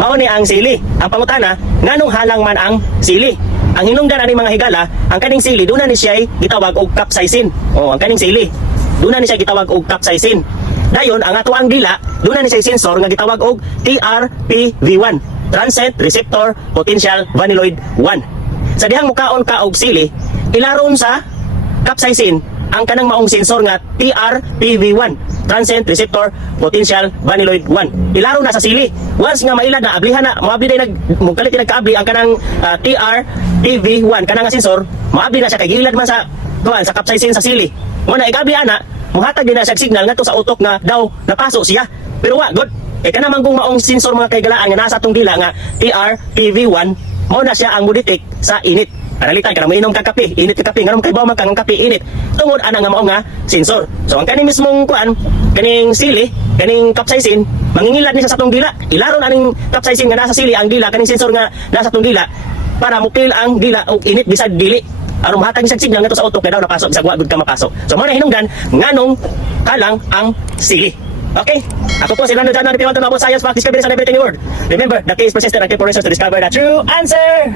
mao ni ang sili. Ang pangutana, nganong halang man ang sili? Ang hinungdan ani mga higala, ang kaning sili duna ni siya gitawag og capsaicin. Ang kaning sili duna ni siya gitawag og capsaicin. Dayon ang ato ang dila, duna ni siya sensor nga gitawag og TRPV1, transient receptor potential vanilloid 1. Sa dihang mukaon ka og sili, ilaron sa capsaicin ang kanang maong sensor nga TRPV1, transient receptor potential vanilloid 1. Ilaro na sa sili. Once nga mailad na ablihan na, maabli na mugkalit nagkaabli ang kanang TRPV1 kanang nga sensor, maabli na siya kay gilad man sa sa capsaicin sa sili. Mo na igabli ana, muhatag din na siya signal ngadto sa utok nga daw napaso siya. Pero wa good. Kana man kung maong sensor mga kaigalaan nga nasa atong dila nga TRPV1, mao na siya ang mudetect sa init. Panalitan ka na mainom kang kape, init ka kape, ngayon kay bawang kang kape, init. Tungod ana nga mao nga sensor. So ang kaning mismong kuan, kaning sili, kaning capsaicin, mangingilad ni sa atong dila. Ilaron aning capsaicin nga nasa sili ang dila, kaning sensor nga nasa atong dila para mupil ang dila og init bisag dili. Aron mahatag sa signal ngadto sa utok kay daw napasok bisag wa gud ka mapasok. So mao na hinungdan nganong kalang ang sili. Okay? Ako po si Lando Jano, Department of Science, Fact Discovery and Everything in the World. Remember, the case persisted until forensics to discover the true answer.